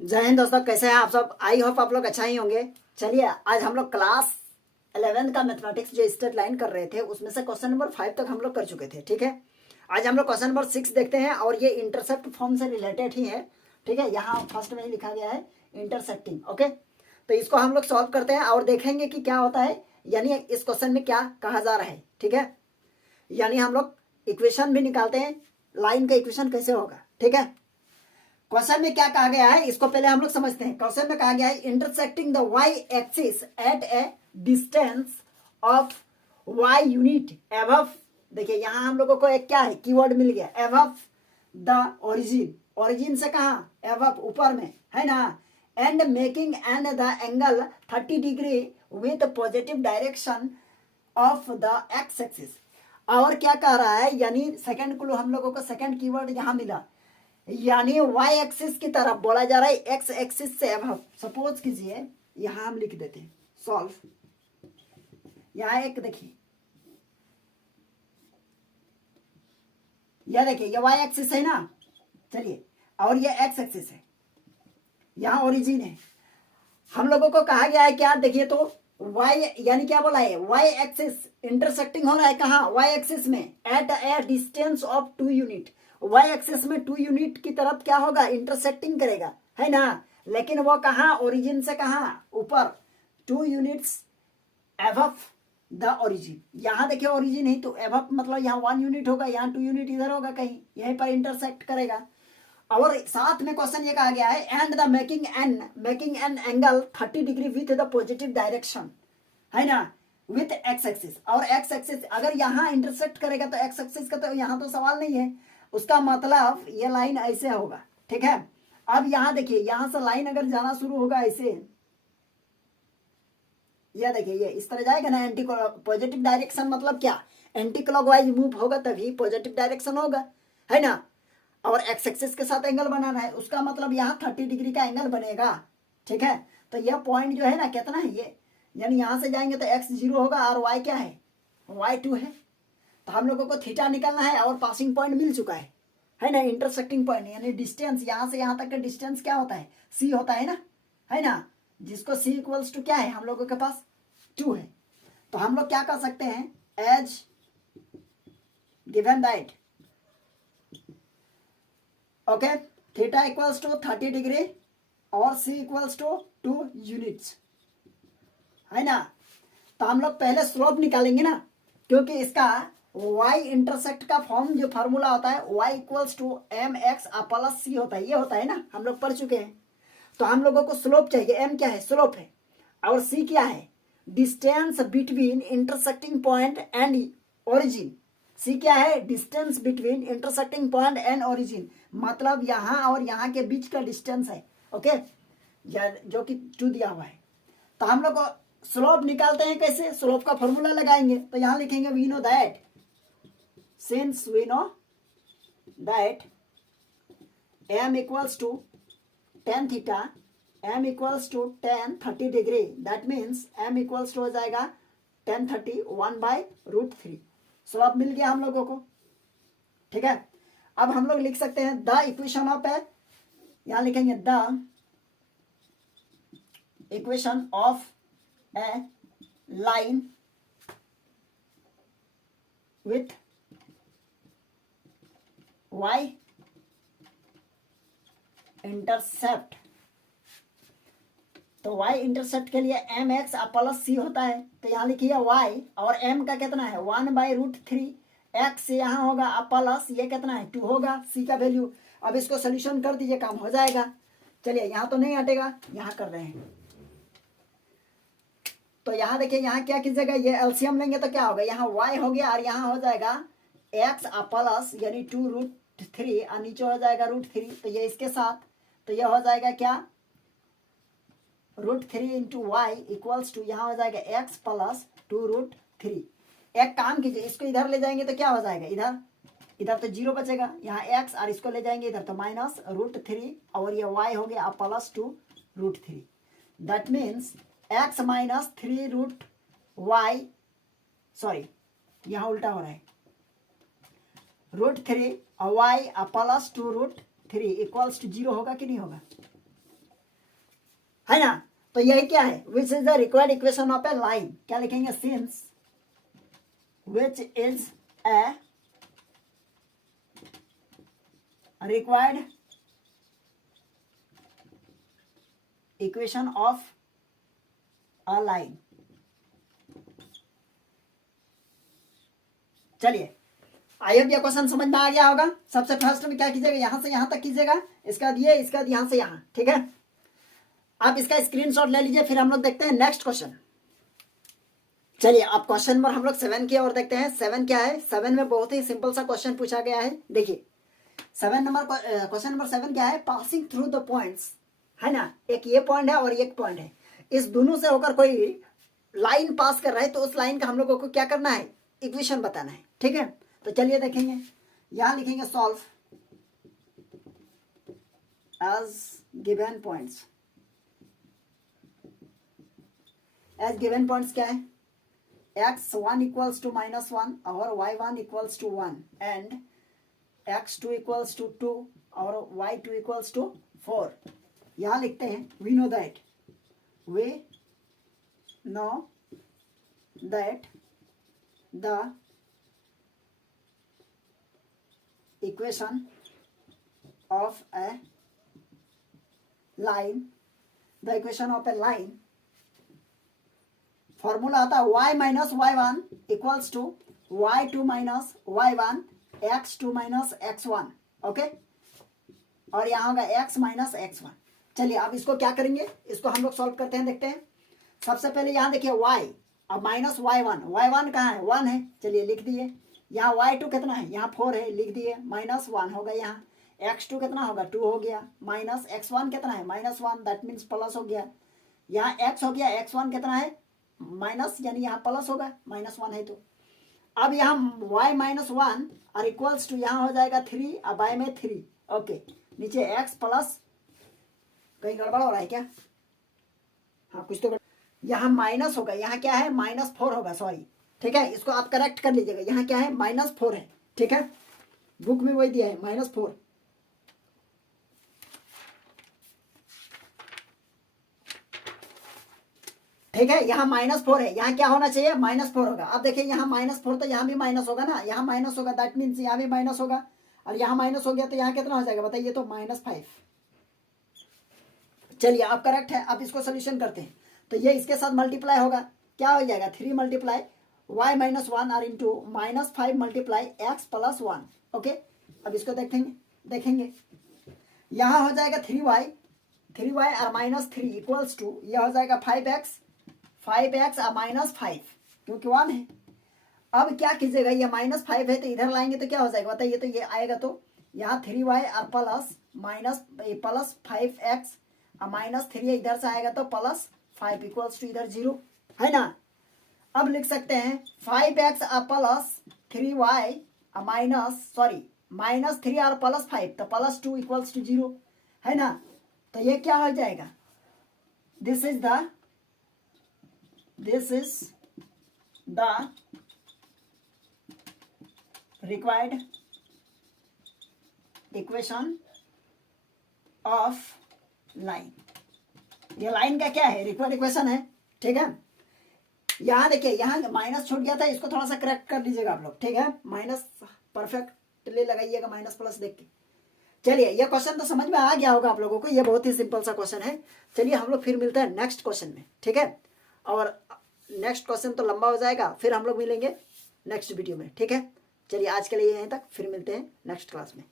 जय हिंद दोस्तों, कैसे हैं आप सब। आई होप आप लोग अच्छा ही होंगे। चलिए, आज हम लोग क्लास 11 का मैथमेटिक्स जो स्टेट लाइन कर रहे थे उसमें से क्वेश्चन नंबर 5 तक हम लोग कर चुके थे। ठीक है, आज हम लोग क्वेश्चन नंबर 6 देखते हैं और ये इंटरसेप्ट फॉर्म से रिलेटेड ही है। ठीक है, यहाँ फर्स्ट में ही लिखा गया है इंटरसेप्टिंग। ओके, तो इसको हम लोग सॉल्व करते हैं और देखेंगे कि क्या होता है, यानी इस क्वेश्चन में क्या कहा जा रहा है। ठीक है, यानी हम लोग इक्वेशन भी निकालते हैं, लाइन का इक्वेशन कैसे होगा। ठीक है, क्वेश्चन में क्या कहा गया है इसको पहले हम लोग समझते हैं। क्वेश्चन में कहा गया है intersecting the y axis at a distance of y unit above. देखिए यहाँ हम लोगों को एक क्या है, कीवर्ड मिल गया, एबव द ओरिजिन। ओरिजिन से कहा, एबव ऊपर में है ना, and making and the angle 30 degree with positive direction of the x axis. और क्या कह रहा है, यानी सेकंड क्लू हम लोगों को, सेकंड कीवर्ड यहाँ मिला, यानी वाई एक्सिस की तरफ बोला जा रहा है, एक्स एक्सिस से अब सपोज कीजिए यहां हम लिख देते हैं सॉल्व। यहां एक देखिए, यह देखिए, ये वाई एक्सिस है ना, चलिए, और ये एक्स एक्सिस है, यहां ओरिजिन है। हम लोगों को कहा गया है क्या, देखिए तो वाई यानी क्या बोला है, वाई एक्सिस इंटरसेक्टिंग हो रहा है कहाँ, वाई एक्सिस में at a distance of 2 unit. Y axis में 2 यूनिट की तरफ क्या होगा, इंटरसेक्टिंग करेगा, है ना। लेकिन वो कहाँ, ओरिजिन से कहाँ, ऊपर 2 यूनिट्स एबव द ओरिजिन। यहाँ देखिए ओरिजिन है तो एबव मतलब यहाँ 1 यूनिट होगा, यहाँ 2 यूनिट इधर होगा, कहीं यहीं पर इंटरसेक्ट करेगा। और साथ में क्वेश्चन ये कहा गया है and the making an angle 30 degree with the positive direction, है ना, विथ एक्स एक्सिस। और एक्स एक्सिस अगर यहाँ इंटरसेक्ट करेगा तो एक्स एक्सिस का तो यहाँ तो सवाल नहीं है, उसका मतलब ये लाइन ऐसे होगा। ठीक है, अब यहाँ देखिए, यहाँ से लाइन अगर जाना शुरू होगा ऐसे, ये देखिए ये इस तरह जाएगा ना, एंटी पॉजिटिव डायरेक्शन मतलब क्या, एंटी क्लॉकवाइज मूव होगा तभी पॉजिटिव डायरेक्शन होगा, है ना। और एक्स एक्सिस के साथ एंगल बनाना है, उसका मतलब यहाँ 30 डिग्री का एंगल बनेगा। ठीक है, तो यह पॉइंट जो है ना कितना है ये, यानी यहाँ से जाएंगे तो एक्स 0 होगा और वाई क्या है, वाई 2 है। तो हम लोगों को थीटा निकलना है और पासिंग पॉइंट मिल चुका है ना, इंटरसेक्टिंग पॉइंट यानी डिस्टेंस, यहाँ से यहाँ तक का डिस्टेंस क्या होता है, सी होता है ना, जिसको सी इक्वल्स टू क्या है हम लोगों के पास 2 है। तो हम लोग क्या कर सकते हैं, as given that okay, theta equals to 30 degree और सी इक्वल्स टू 2 यूनिट्स, है ना। तो हम लोग पहले स्लोप निकालेंगे ना, क्योंकि इसका y इंटरसेक्ट का फॉर्म जो फार्मूला होता है y equals to M X plus C होता है, ये होता है ना, हम लोग पढ़ चुके हैं। तो हम लोगों को स्लोप चाहिए, m क्या है, स्लोप है, और c क्या है, distance between intersecting point and origin. C क्या है, distance between intersecting point and origin, मतलब यहाँ और यहाँ के बीच का डिस्टेंस है। ओके, जो कि 2 दिया हुआ है। तो हम लोग को स्लोप निकालते हैं कैसे, स्लोप का फॉर्मूला लगाएंगे, तो यहाँ लिखेंगे we know that, since we know that m equals to tan theta, m equals to tan 30 degree, that means m equals to हो जाएगा tan 30 1/√3। स्लोप मिल गया हम लोगों को। ठीक है, अब हम लोग लिख सकते हैं द इक्वेशन ऑफ है, यहां लिखेंगे the equation of A line with y intercept. तो y इंटरसेप्ट के लिए एम एक्स प्लस सी होता है, तो यहाँ लिखिए y और m का कितना है 1/√3, x यहाँ होगा प्लस ये कितना है 2 होगा, c का वैल्यू। अब इसको सोल्यूशन कर दीजिए, काम हो जाएगा। चलिए, यहाँ तो नहीं हटेगा, यहाँ कर रहे हैं। तो यहाँ देखिए, यहाँ क्या कीजिएगा, ये एलसीएम लेंगे तो क्या होगा, यहाँ y हो गया और यहाँ हो जाएगा x प्लस यानी 2√3 और नीचे हो जाएगा √3, तो ये इसके साथ, तो ये हो जाएगा क्या, √3 इंटू वाई इक्वल्स टू, यहाँ हो जाएगा x प्लस 2√3। एक काम कीजिए, इसको इधर ले जाएंगे तो क्या हो जाएगा, इधर तो 0 बचेगा, यहाँ x और इसको ले जाएंगे इधर तो माइनस √3 और ये y हो गया plus 2√3। That means x minus 3√y, sorry यहाँ उल्टा हो रहा है, √3 और y प्लस 2√3 इक्वल्स टू 0 होगा कि नहीं होगा, है ना। तो यही क्या है, which is the required equation of A line, क्या लिखेंगे, since which is a required equation of a line. चलिए आई होप ये क्वेश्चन समझ में आ गया होगा। सबसे फर्स्ट में क्या कीजिएगा, यहां से यहां तक कीजिएगा, इसके बाद ये, इसके बाद यहां से यहां, ठीक है। आप इसका स्क्रीनशॉट ले लीजिए, फिर हम लोग देखते हैं नेक्स्ट क्वेश्चन। चलिए अब क्वेश्चन नंबर हम लोग 7 की ओर देखते हैं। 7 क्या है, 7 में बहुत ही सिंपल सा क्वेश्चन पूछा गया है। देखिए 7 नंबर क्वेश्चन नंबर 7 क्या है, पासिंग थ्रू द पॉइंट्स, है ना। एक ये पॉइंट है और एक पॉइंट है, इस दोनों से होकर कोई लाइन पास कर रहा है, तो उस लाइन का हम लोगों को क्या करना है, इक्वेशन बताना है, ठीक है। तो चलिए देखेंगे, यहां लिखेंगे solve as given points. As given points क्या है, x1 इक्वल्स टू -1 और y1 equals to 1 and x2 equals to 2 और y2 इक्वल्स टू 4। यहां लिखते हैं we know that the equation of a line, the equation of a line formula आता है y minus y1 equals to y2 minus y1 x2 minus x1, okay. और यहाँ होगा x minus x1। चलिए अब इसको क्या करेंगे, इसको हम लोग सॉल्व करते हैं, देखते हैं। सबसे पहले यहाँ देखिए y, अब माइनस y1, y1 कहाँ है, 1 है, चलिए लिख दिए। यहाँ y2 कितना है, यहाँ 4 है, लिख दिए, माइनस 1 होगा। यहाँ x2 कितना होगा, 2 हो गया, माइनस x1 कितना है, -1, दैट मीन्स प्लस हो गया। यहाँ x हो गया, x1 कितना है, माइनस, यानी यहाँ प्लस होगा, -1 है। तो अब यहाँ y -1 और इक्वल्स टू यहाँ हो जाएगा 3, अब y में 3, ओके। नीचे x प्लस, कहीं गड़बड़ हो रहा है क्या, हाँ कुछ तो यहाँ माइनस होगा, यहाँ क्या है, -4 होगा, सॉरी, ठीक है। इसको आप करेक्ट कर लीजिएगा, यहाँ क्या है, -4 है, ठीक है। बुक में वही दिया है, -4। ठीक है, यहाँ -4 है, यहाँ क्या होना चाहिए, -4 होगा। अब देखिए यहाँ -4, तो यहाँ भी माइनस होगा ना, यहाँ माइनस होगा, दैट मीन्स यहाँ भी माइनस होगा, और यहाँ माइनस हो गया तो यहाँ कितना हो जाएगा बताइए, तो -5। चलिए अब करेक्ट है। अब इसको सोल्यूशन करते हैं, तो ये इसके साथ मल्टीप्लाई होगा, क्या हो जाएगा, 3 मल्टीप्लाई y -1 और इंटू -5 मल्टीप्लाई x + 1, ओके। अब इसको देखेंगे यहाँ हो जाएगा 3y और -3 इक्वल्स टू, यह हो जाएगा 5x और -5, क्योंकि 1 है। अब क्या कीजिएगा, ये -5 है तो इधर लाएंगे तो क्या हो जाएगा बताइए, तो ये आएगा, तो यहाँ 3y और प्लस 5x और -3 इधर से आएगा तो +5 इक्वल्स टू इधर 0, है ना। अब लिख सकते हैं 5x और प्लस 3y और -3 और +5, तो +2 इक्वल्स टू 0, है ना। तो ये क्या हो जाएगा, this is the required equation of line. ये लाइन का क्या है, रिक्वायर्ड इक्वेशन है, ठीक है। यहाँ देखिए, यहाँ माइनस छूट गया था, इसको थोड़ा सा करेक्ट कर लीजिएगा आप लोग, ठीक है। माइनस परफेक्टली लगाइएगा, माइनस प्लस देख के। चलिए ये क्वेश्चन तो समझ में आ गया होगा आप लोगों को, ये बहुत ही सिंपल सा क्वेश्चन है। चलिए हम लोग फिर मिलते हैं नेक्स्ट क्वेश्चन में, ठीक है। और नेक्स्ट क्वेश्चन तो लंबा हो जाएगा, फिर हम लोग मिलेंगे नेक्स्ट वीडियो में, ठीक है। चलिए आज के लिए यहीं तक, फिर मिलते हैं नेक्स्ट क्लास में।